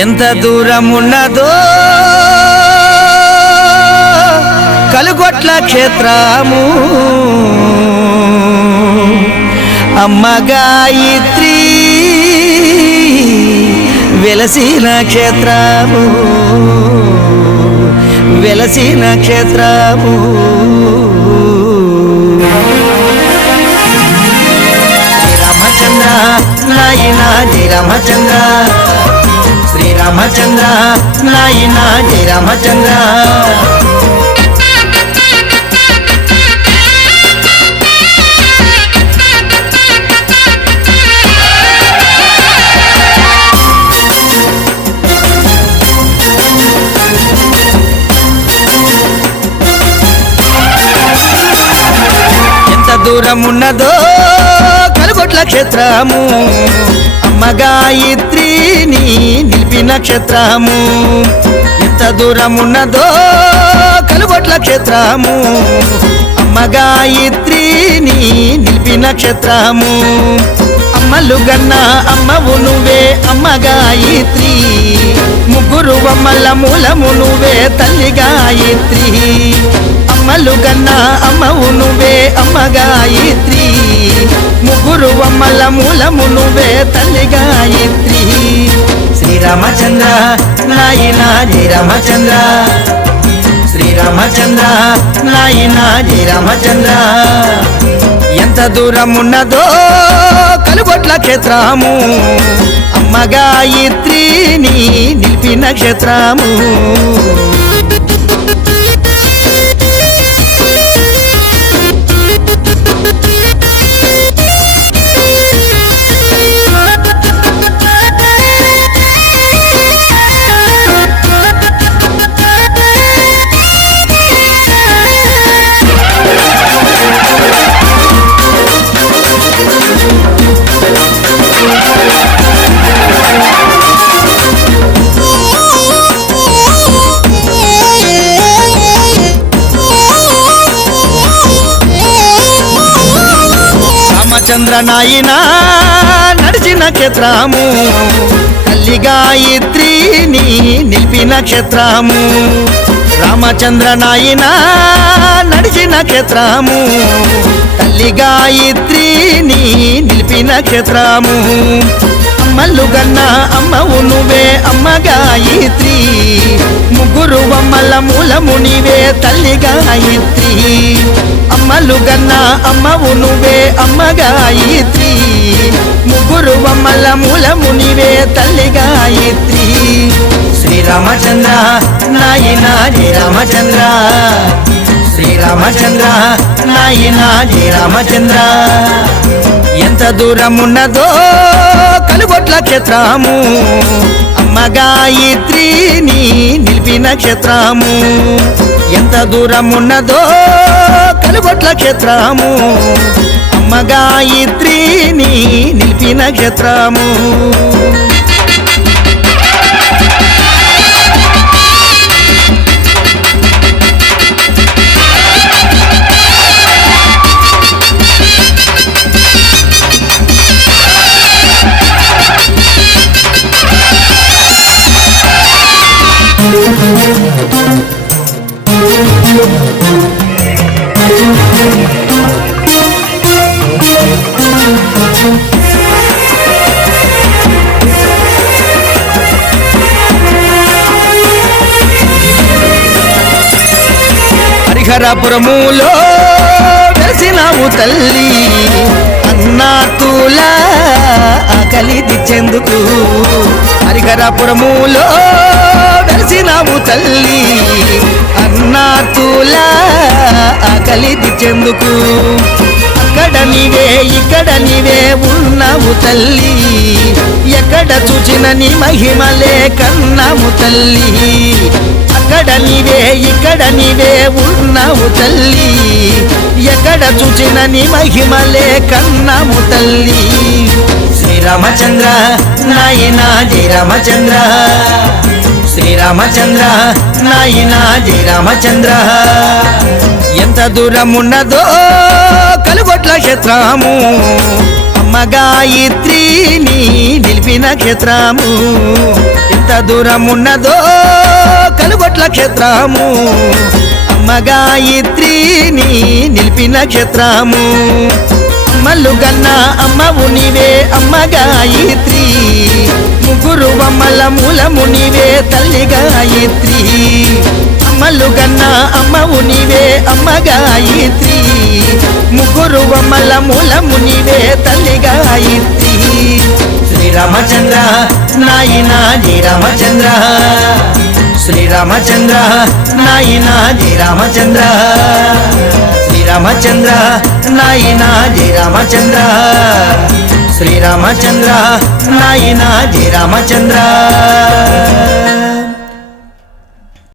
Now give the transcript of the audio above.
ఎంత దూరమున్నదో కలుగొట్ల క్షేత్రము అమ్మ గాయత్రి వెలసిన క్షేత్రము వెలసిన క్షేత్రము రామచంద్ర నాయనా జయ రామచంద్ర శ్రీరామచంద్ర నాయనా జయ రామచంద్ర ఎంత దూరమున్నదో కలుగొట్ల క్షేత్రము అమ్మ గాయత్రిని నిలిపిన క్షేత్రము ఎంత దూరమున్నదో కలుగొట్ల క్షేత్రము అమ్మ గాయత్రిని నిలిపిన క్షేత్రము అమ్మలు గన్న అమ్మవు నువ్వే అమ్మ గాయత్రి ముగ్గురు అమ్మల మూలము నువ్వే తల్లి గాయత్రి అమ్మలు గన్న అమ్మవు నువ్వే అమ్మ గాయత్రి ముగ్గురు అమ్మల మూలము నువ్వే తల్లి గాయత్రి శ్రీరామచంద్ర నాయనా జయ రామచంద్ర శ్రీరామచంద్ర నాయనా జయ రామచంద్ర ఎంత దూరమున్నదో కలుగొట్ల క్షేత్రము అమ్మ గాయత్రిని నిలిపిన క్షేత్రము రామచంద్ర నాయనా నడిచిన క్షేత్రము తల్లి గాయత్రిని నిలిపిన క్షేత్రము రామచంద్ర నాయనా నడిచిన క్షేత్రము తల్లి గాయత్రిని నిలిపిన క్షేత్రము అమ్మలు గన్న అమ్మవు నువ్వే అమ్మ గాయత్రి ముగ్గురు అమ్మల మూలము నీవే తల్లి గాయత్రి అమ్మలు గన్న అమ్మవు నువ్వే అమ్మ గాయత్రి ముగ్గురు అమ్మల మూలము నీవే తల్లి గాయత్రి శ్రీరామచంద్ర నాయనా జయ రామచంద్ర శ్రీరామచంద్ర నాయనా జయ రామచంద్ర ఎంత దూరమున్నదో కలుగొట్ల క్షేత్రము అమ్మ గాయత్రిని నిలిపిన క్షేత్రము ఎంత దూరమున్నదో కలుగొట్ల క్షేత్రము అమ్మ గాయత్రిని నిలిపిన క్షేత్రము హరిహరపురములో వెలిసినావు తల్లి అన్నాతుల ఆకలి తీర్చేందుకు హరిహరపురములో వెలిసినావు తల్లి అన్నాతుల ఆకలి తీర్చేందుకు అక్కడ నీవే ఇక్కడ నీవే ఉన్నావు తల్లి ఎక్కడ చూచిన నీ మహిమలే కన్నావు తల్లి అక్కడ నీవే ఇక్కడ నీవే ఉన్నావు తల్లి ఎక్కడ చూచిన నీ మహిమలే కన్నావు తల్లి శ్రీరామచంద్ర నాయనా జయ రామచంద్ర శ్రీరామచంద్ర నాయనా జయ రామచంద్ర ఎంత దూరమున్నదో కలుగొట్ల క్షేత్రము అమ్మ గాయత్రిని నిలిపిన క్షేత్రము ఎంత దూరం ఉన్నదో కలుగొట్ల క్షేత్రము అమ్మ గాయత్రిని నిలిపిన క్షేత్రము అమ్మలు గన్న అమ్మవు నీవే అమ్మ గాయత్రి ముగ్గురు అమ్మల మూలము నీవే తల్లి గాయత్రి అమ్మలు గన్న అమ్మవు నీవే అమ్మ గాయత్రి ముగ్గురు అమ్మల మూలము నీవే తల్లి గాయత్రి శ్రీరామచంద్ర నాయనా జయ రామచంద్ర శ్రీరామచంద్ర నాయనా జయ రామచంద్ర శ్రీరామచంద్ర నాయనా జయ రామచంద్ర శ్రీరామచంద్ర నాయనా జయ రామచంద్ర